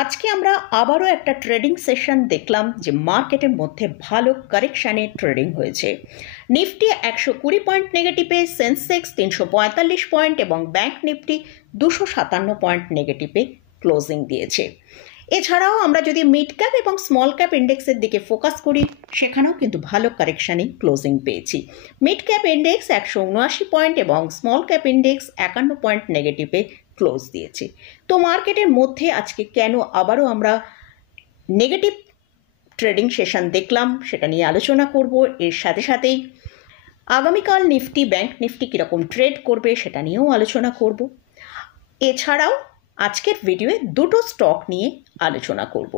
আজকে আমরা আবারও একটা ট্রেডিং সেশন দেখলাম যে মার্কেটের মধ্যে ভালো কারেকশানে ট্রেডিং হয়েছে। নিফটি 120 পয়েন্ট নেগেটিভে, সেন্সেক্স 345 পয়েন্ট এবং ব্যাংক নিফটি 257 পয়েন্ট নেগেটিভে ক্লোজিং দিয়েছে। এছাড়াও আমরা যদি মিড ক্যাপ এবং স্মল ক্যাপ ইন্ডেক্সের দিকে ফোকাস করি, সেখানেও কিন্তু ভালো কারেকশানেই ক্লোজিং পেয়েছি। মিড ক্যাপ ইন্ডেক্স 179 পয়েন্ট এবং স্মল ক্যাপ ইন্ডেক্স 51 পয়েন্ট নেগেটিভে ক্লোজ দিয়েছে। তো মার্কেটের মধ্যে আজকে কেন আবারও আমরা নেগেটিভ ট্রেডিং সেশন দেখলাম সেটা নিয়ে আলোচনা করব। এর সাথে সাথেই আগামীকাল নিফটি ব্যাংক নিফটি কীরকম ট্রেড করবে সেটা নিয়েও আলোচনা করব। এছাড়াও আজকের ভিডিওয়ে দুটো স্টক নিয়ে আলোচনা করব,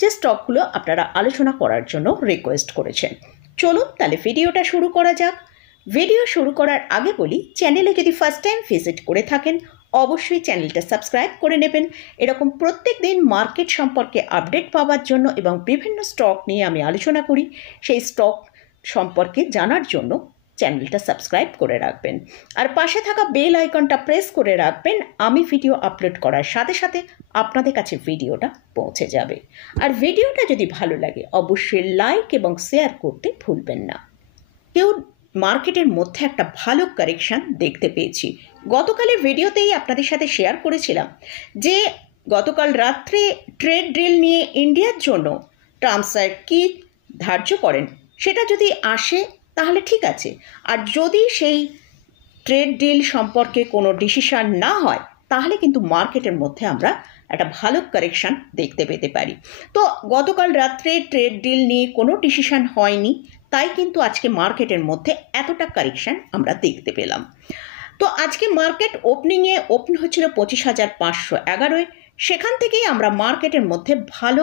যে স্টকগুলো আপনারা আলোচনা করার জন্য রিকোয়েস্ট করেছেন। চলুন তাহলে ভিডিওটা শুরু করা যাক। ভিডিও শুরু করার আগে বলি, চ্যানেলে যদি ফার্স্ট টাইম ভিজিট করে থাকেন অবশ্যই চ্যানেলটা সাবস্ক্রাইব করে নেবেন। এরকম প্রত্যেক দিন মার্কেট সম্পর্কে আপডেট পাওয়ার জন্য এবং বিভিন্ন স্টক নিয়ে আমি আলোচনা করি, সেই স্টক সম্পর্কে জানার জন্য চ্যানেলটা সাবস্ক্রাইব করে রাখবেন। আর পাশে থাকা বেল আইকনটা প্রেস করে রাখবেন। আমি ভিডিও আপলোড করার সাথে সাথে আপনাদের কাছে ভিডিওটা পৌঁছে যাবে। আর ভিডিওটা যদি ভালো লাগে অবশ্যই লাইক এবং শেয়ার করতে ভুলবেন না। মার্কেটের মধ্যে একটা ভালো কারেকশান দেখতে পেয়েছি। গতকালের ভিডিওতেই আপনাদের সাথে শেয়ার করেছিলাম যে গতকাল রাত্রে ট্রেড ডিল নিয়ে ইন্ডিয়ার জন্য ট্রাম্প স্যার কী ধার্য করেন সেটা যদি আসে তাহলে ঠিক আছে, আর যদি সেই ট্রেড ডিল সম্পর্কে কোনো ডিসিশন না হয় তাহলে কিন্তু মার্কেটের মধ্যে আমরা একটা ভালো কারেকশান দেখতে পেতে পারি। তো গতকাল রাত্রে ট্রেড ডিল নিয়ে কোনো ডিসিশন হয়নি, তাই কিন্তু আজকে মার্কেটের মধ্যে এতটা কারেকশান আমরা দেখতে পেলাম। তো আজকে মার্কেট ওপেনিংয়ে ওপেন হচ্ছিল 25,511, সেখান থেকেই আমরা মার্কেটের মধ্যে ভালো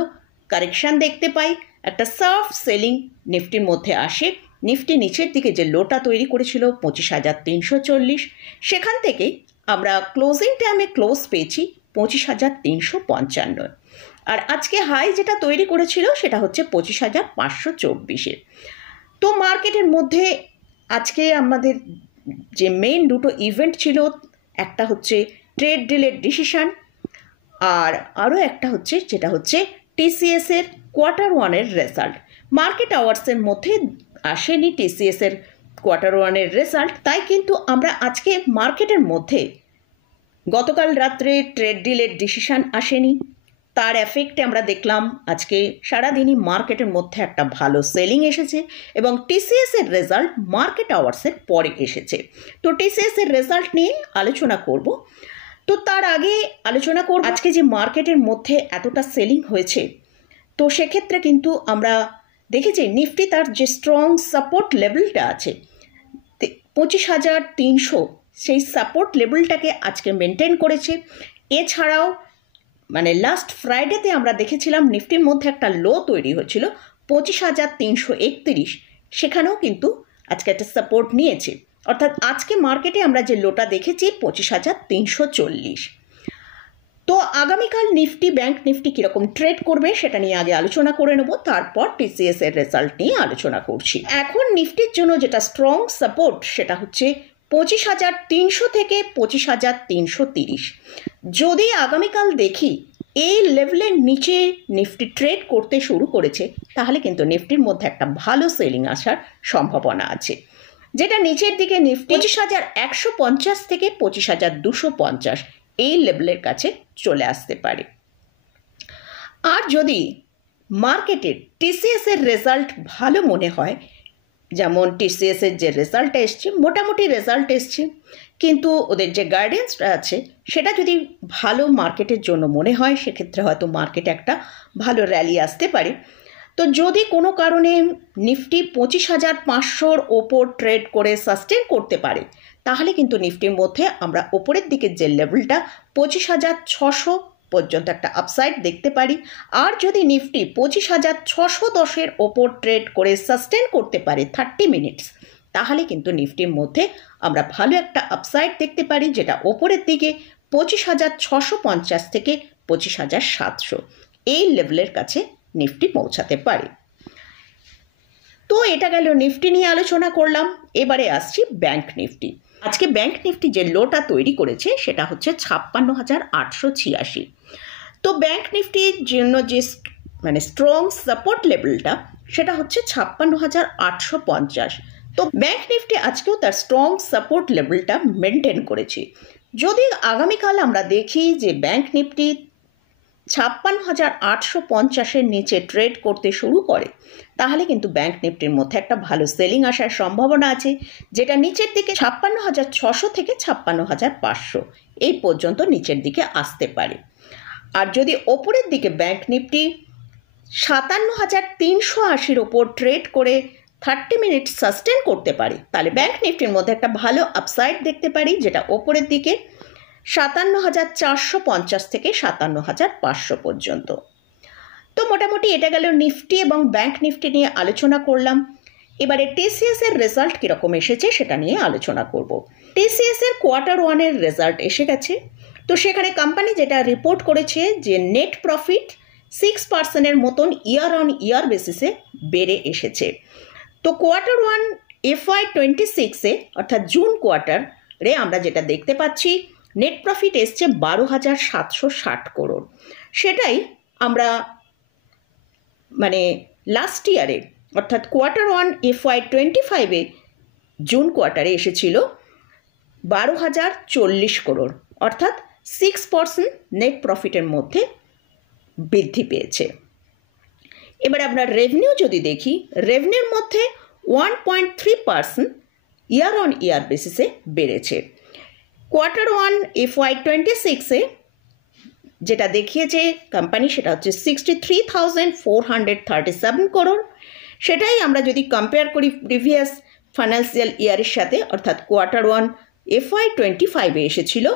কারেকশান দেখতে পাই। একটা সার্ফ সেলিং নিফটির মধ্যে আসে। নিফটি নিচের দিকে যে লোটা তৈরি করেছিল 25,340, সেখান থেকে আমরা ক্লোজিং টাইমে ক্লোজ পেয়েছি 25,355, আর আজকে হাই যেটা তৈরি করেছিল সেটা হচ্ছে 25,524। তো মার্কেটের মধ্যে আজকে আমাদের যে মেইন দুটো ইভেন্ট ছিল, একটা হচ্ছে ট্রেড ডিলের ডিসিশন, আর আরও একটা হচ্ছে যেটা হচ্ছে টিসিএসের Q1 রেজাল্ট। মার্কেট আওয়ার্সের মধ্যে আসেনি টিসিএসের Q1 রেজাল্ট, তাই কিন্তু আমরা আজকে মার্কেটের মধ্যে গতকাল রাত্রে ট্রেড ডিলের ডিসিশন আসেনি, তার এফেক্টে আমরা দেখলাম আজকে সারাদিনই মার্কেটের মধ্যে একটা ভালো সেলিং এসেছে এবং টিসিএসের রেজাল্ট মার্কেট আওয়ার্সের পরে এসেছে। তো টিসিএসের রেজাল্ট নিয়ে আলোচনা করব। তো তার আগে আলোচনা করব আজকে যে মার্কেটের মধ্যে এতটা সেলিং হয়েছে, তো সেক্ষেত্রে কিন্তু আমরা দেখেছি নিফটি তার যে স্ট্রং সাপোর্ট লেভেলটা আছে 25,300, সেই সাপোর্ট লেভেলটাকে আজকে মেনটেন করেছে। এছাড়াও লাস্ট ফ্রাইডেতে আমরা দেখেছিলাম নিফটির মধ্যে একটা লো তৈরি হয়েছিল 25,331, সেখানেও কিন্তু আজকে একটা সাপোর্ট নিয়েছে। অর্থাৎ আজকে মার্কেটে আমরা যে লোটা দেখেছি 25,340। তো আগামীকাল নিফটি ব্যাংক নিফটি কীরকম ট্রেড করবে সেটা নিয়ে আগে আলোচনা করে নেব, তারপর টিসিএস এর রেজাল্ট নিয়ে আলোচনা করছি। এখন নিফটির জন্য যেটা স্ট্রং সাপোর্ট সেটা হচ্ছে 25,300 থেকে 25,330। যদি আগামীকাল দেখি এই লেভেলের নিচে নিফটি ট্রেড করতে শুরু করেছে তাহলে কিন্তু নিফটির মধ্যে একটা ভালো সেলিং আসার সম্ভাবনা আছে, যেটা নিচের দিকে নিফটি 25,150 থেকে 25,250 এই লেভেলের কাছে চলে আসতে পারে। আর যদি মার্কেটের টিসিএসের রেজাল্ট ভালো মনে হয়, যেমন টিসিএসের যে রেজাল্ট এসছে মোটামুটি রেজাল্ট এসছে, কিন্তু ওদের যে গাইডেন্সটা আছে সেটা যদি ভালো মার্কেটের জন্য মনে হয় সেক্ষেত্রে হয়তো মার্কেটে একটা ভালো র্যালি আসতে পারে। তো যদি কোনো কারণে নিফটি 25,500 ওপর ট্রেড করে সাস্টেন করতে পারে তাহলে কিন্তু নিফটির মধ্যে আমরা ওপরের দিকের যে লেভেলটা 25,600 পর্যন্ত একটা আপসাইড দেখতে পারি। আর যদি নিফটি 25,610 ওপর ট্রেড করে সাস্টেন করতে পারে 30 মিনিটস, তাহলে কিন্তু নিফটির মধ্যে আমরা ভালো একটা আপসাইড দেখতে পারি, যেটা ওপরের দিকে 25,650 থেকে 25,700 এই লেভেলের কাছে নিফটি পৌঁছাতে পারে। তো এটা গেল নিফটি নিয়ে আলোচনা করলাম। এবারে আসছি ব্যাংক নিফটি। আজকে ব্যাংক নিফটি যে লোটা তৈরি করেছে সেটা হচ্ছে 56,886। তো ব্যাংক নিফটির জন্য যে স্ট্রং সাপোর্ট লেভেলটা সেটা হচ্ছে 56,850। তো ব্যাংক নিফটি আজকেও তার স্ট্রং সাপোর্ট লেভেলটা মেনটেন করেছে। যদি আগামীকাল আমরা দেখি যে ব্যাংক নিফটি 56,850-এর নিচে ট্রেড করতে শুরু করে, তাহলে কিন্তু ব্যাংক নিফটির মধ্যে একটা ভালো সেলিং আসার সম্ভাবনা আছে, যেটা নিচের দিকে 56,600 থেকে 56,500 এই পর্যন্ত নিচের দিকে আসতে পারে। আর যদি ওপরের দিকে ব্যাংক নিফটি 57,380-এর ওপর ট্রেড করে 30 মিনিট সাস্টেন করতে পারে, তাহলে ব্যাংক নিফটির মধ্যে একটা ভালো আপসাইড দেখতে পারি, যেটা ওপরের দিকে 57,450 থেকে 57,500 পর্যন্ত। তো মোটামুটি এটা গেল নিফটি এবং ব্যাংক নিফটি নিয়ে আলোচনা করলাম। এবারে টিসিএস এর রেজাল্ট কীরকম এসেছে সেটা নিয়ে আলোচনা করব। টিসিএস এর Q1-এর রেজাল্ট এসে গেছে। তো সেখানে কোম্পানি যেটা রিপোর্ট করেছে যে নেট প্রফিট 6%-এর মতন ইয়ার অন ইয়ার বেসিসে বেড়ে এসেছে। তো Q1 FY26-এ অর্থাৎ জুন কোয়ার্টারে আমরা যেটা দেখতে পাচ্ছি, নেট প্রফিট এসছে 12,760 করোড়। সেটাই আমরা লাস্ট ইয়ারে অর্থাৎ Q1 FY25-এ জুন কোয়ার্টারে এসেছিল 12,040 করোড়, অর্থাৎ 6% নেট প্রফিটের মধ্যে বৃদ্ধি পেয়েছে। এবার আমরা রেভিনিউ যদি দেখি, রেভিনিউর মধ্যে 1.3% ইয়ার অন ইয়ার বেসিসে বেড়েছে। Q1 FY26-এ যেটা দেখিয়েছে কোম্পানি সেটা হচ্ছে 63,437 করোড়। সেটাই আমরা যদি কম্পেয়ার করি প্রিভিয়াস ফাইন্যান্সিয়াল ইয়ারের সাথে, অর্থাৎ Q1 FY25-এ এসেছিল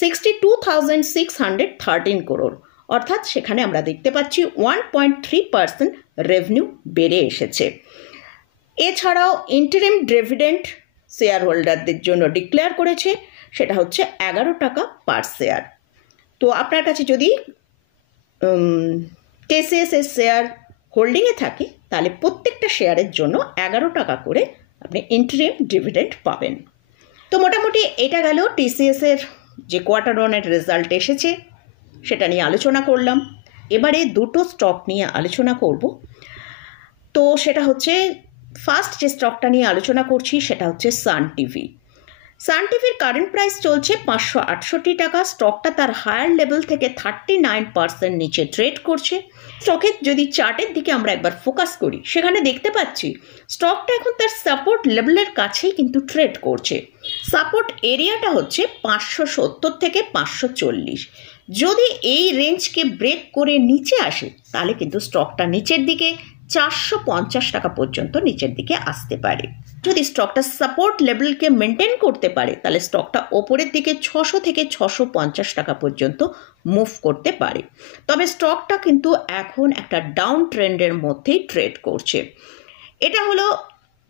62,613 করোড়, অর্থাৎ সেখানে আমরা দেখতে পাচ্ছি 1.3% রেভিনিউ বেড়ে এসেছে। এছাড়াও ইন্টারিম ডিভিডেন্ড শেয়ার হোল্ডারদের জন্য ডিক্লেয়ার করেছে, সেটা হচ্ছে 11 টাকা পার শেয়ার। তো আপনার কাছে যদি টিসিএস এর শেয়ার হোল্ডিংয়ে থাকে, তাহলে প্রত্যেকটা শেয়ারের জন্য 11 টাকা করে আপনি ইন্টারিম ডিভিডেন্ড পাবেন। তো মোটামুটি এটা গেল টিসিএস এর যে Q1-এর রেজাল্ট এসেছে সেটা নিয়ে আলোচনা করলাম। এবারে দুটো স্টক নিয়ে আলোচনা করব। তো সেটা হচ্ছে, ফার্স্ট যে স্টকটা নিয়ে আলোচনা করছি সেটা হচ্ছে সান টিভি। সান টিভির কারেন্ট প্রাইস চলছে 568 টাকা। স্টকটা তার হায়ার লেভেল থেকে 39% নিচে ট্রেড করছে। স্টকের যদি চার্টের দিকে আমরা একবার ফোকাস করি, সেখানে দেখতে পাচ্ছি স্টকটা এখন তার সাপোর্ট লেভেলের কাছেই কিন্তু ট্রেড করছে। সাপোর্ট এরিয়াটা হচ্ছে 570 থেকে 540। যদি এই রেঞ্জকে ব্রেক করে নিচে আসে, তাহলে কিন্তু স্টকটা নিচের দিকে 450 টাকা পর্যন্ত নিচের দিকে আসতে পারে। যদি স্টকটা সাপোর্ট লেভেলকে মেনটেন করতে পারে, তাহলে স্টকটা ওপরের দিকে 600 থেকে 650 টাকা পর্যন্ত মুভ করতে পারে। তবে স্টকটা কিন্তু এখন একটা ডাউন ট্রেন্ডের মধ্যেই ট্রেড করছে। এটা হলো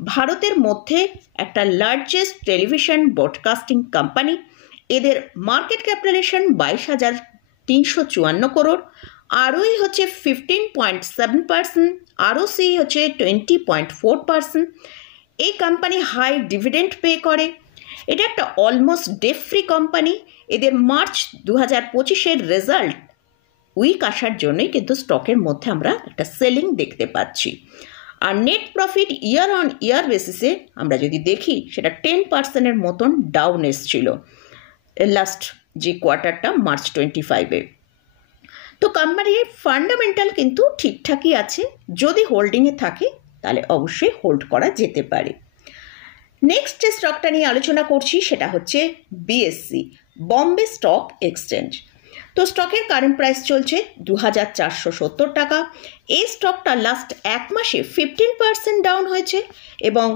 ভারতের মধ্যে একটা লার্জেস্ট টেলিভিশন ব্রডকাস্টিং কোম্পানি। এদের মার্কেট ক্যাপিটালাইজেশন 22,354 করোড়, আরওই হচ্ছে 15.7%, আরওসি হচ্ছে 20.4%। এই কোম্পানি হাই ডিভিডেন্ড পে করে। এটা একটা অলমোস্ট ডেট ফ্রি কোম্পানি। এদের মার্চ 2025-এর রেজাল্ট উইক আসার জন্যই কিন্তু স্টকের মধ্যে আমরা একটা সেলিং দেখতে পাচ্ছি। আর নেট প্রফিট ইয়ার অন ইয়ার বেসিসে আমরা যদি দেখি, সেটা 10%-এর মতন ডাউন এসছিল লাস্ট যে কোয়ার্টারটা মার্চ 25-এ। তো কোম্পানির ফান্ডামেন্টাল কিন্তু ঠিকঠাকই আছে। যদি হোল্ডিংয়ে থাকে তাহলে অবশ্যই হোল্ড করা যেতে পারে। নেক্সট যে স্টকটা নিয়ে আলোচনা করছি সেটা হচ্ছে বিএসসি, বম্বে স্টক এক্সচেঞ্জ। তো স্টকের কারেন্ট প্রাইস চলছে 2,470 টাকা। এই স্টকটা লাস্ট এক মাসে 15% ডাউন হয়েছে, এবং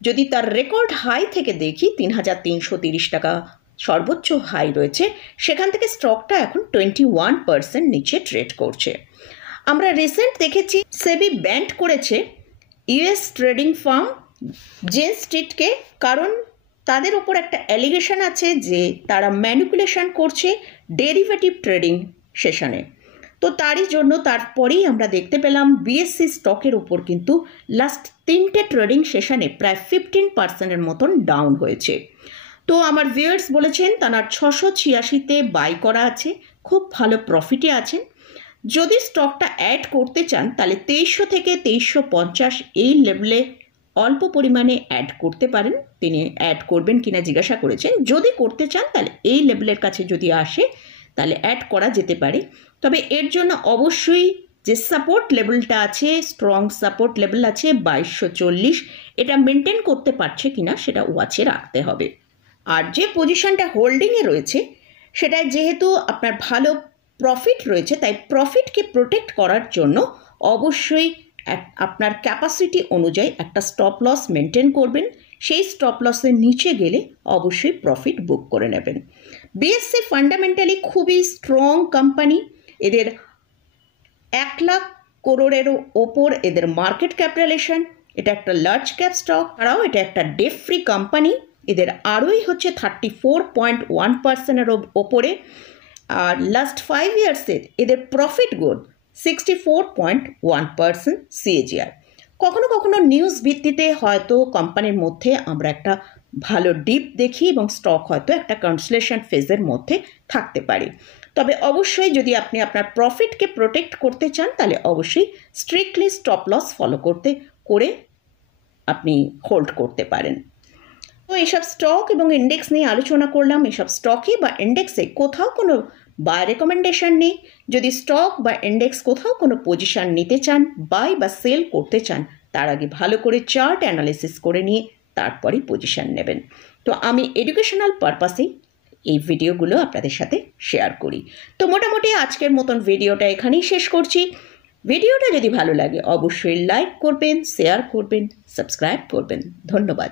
যদি তার রেকর্ড হাই থেকে দেখি 3,330 টাকা সর্বোচ্চ হাই রয়েছে, সেখান থেকে স্টকটা এখন 21% নিচে ট্রেড করছে। আমরা রিসেন্ট দেখেছি সেবি ব্যান্ড করেছে ইউএস ট্রেডিং ফার্ম জেন স্ট্রিটকে, কারণ তাদের ওপর একটা অ্যালিগেশন আছে যে তারা ম্যানিপুলেশন করছে ডেরিভেটিভ ট্রেডিং সেশনে। তো তারই জন্য তারপরেই আমরা দেখতে পেলাম বিএসসি স্টকের ওপর কিন্তু লাস্ট 3টে ট্রেডিং সেশনে প্রায় 15%-এর মতন ডাউন হয়েছে। তো আমার ভিউয়ার্স বলেছেন তারা 686-তে বাই করা আছে, খুব ভালো প্রফিটে আছেন। যদি স্টকটা অ্যাড করতে চান তাহলে 2300 থেকে 2350 এই লেভেলে অল্প পরিমাণে অ্যাড করতে পারেন। তিনি অ্যাড করবেন কিনা জিজ্ঞাসা করেছেন, যদি করতে চান তাহলে এই লেভেলের কাছে যদি আসে তাহলে অ্যাড করা যেতে পারে। তবে এর জন্য অবশ্যই যে সাপোর্ট লেভেলটা আছে, স্ট্রং সাপোর্ট লেভেল আছে 2240, এটা মেনটেন করতে পারছে কিনা সেটা ওয়াচে রাখতে হবে। আর যে পজিশনটা হোল্ডিংয়ে রয়েছে সেটায় যেহেতু আপনার ভালো প্রফিট রয়েছে, তাই প্রফিটকে প্রোটেক্ট করার জন্য অবশ্যই আপনার ক্যাপাসিটি অনুযায়ী একটা স্টপ লস মেনটেন করবেন। সেই স্টপ লসের নিচে গেলে অবশ্যই প্রফিট বুক করে নেবেন। বিএসসি ফান্ডামেন্টালি খুবই স্ট্রং কোম্পানি। এদের 1 লাখ করোড়েরও ওপর এদের মার্কেট ক্যাপিটালাইজেশন। এটা একটা লার্জ ক্যাপ স্টক, ছাড়াও এটা একটা ডেট ফ্রি কোম্পানি। এদের আরোই হচ্ছে 34.1%-এর ওপরে। আর লাস্ট 5 ইয়ার্সের এদের প্রফিট গ্রোথ 64.1% CAGR। কখনো কখনো নিউজ ভিত্তিতে হয়তো কোম্পানির মধ্যে আমরা একটা ভালো ডিপ দেখি এবং স্টক হয়তো একটা কনসোলিডেশন ফেজের মধ্যে থাকতে পারে। তবে অবশ্যই যদি আপনি আপনার প্রফিটকে প্রোটেক্ট করতে চান তাহলে অবশ্যই স্ট্রিক্টলি স্টপ লস ফলো করে আপনি হোল্ড করতে পারেন। তো এইসব স্টক এবং ইন্ডেক্স নিয়ে আলোচনা করলাম। এসব স্টকে বা ইন্ডেক্সে কোথাও কোনো বাই রেকমেন্ডেশন নেই। যদি স্টক বা ইন্ডেক্স কোথাও কোনো পজিশন নিতে চান, বাই বা সেল করতে চান, তার আগে ভালো করে চার্ট অ্যানালিসিস করে নিয়ে তারপরে পজিশন নেবেন। তো আমি এডুকেশনাল পারপাসেই এই ভিডিওগুলো আপনাদের সাথে শেয়ার করি। তো মোটামুটি আজকের মতন ভিডিওটা এখানেই শেষ করছি। ভিডিওটা যদি ভালো লাগে অবশ্যই লাইক করবেন, শেয়ার করবেন, সাবস্ক্রাইব করবেন। ধন্যবাদ।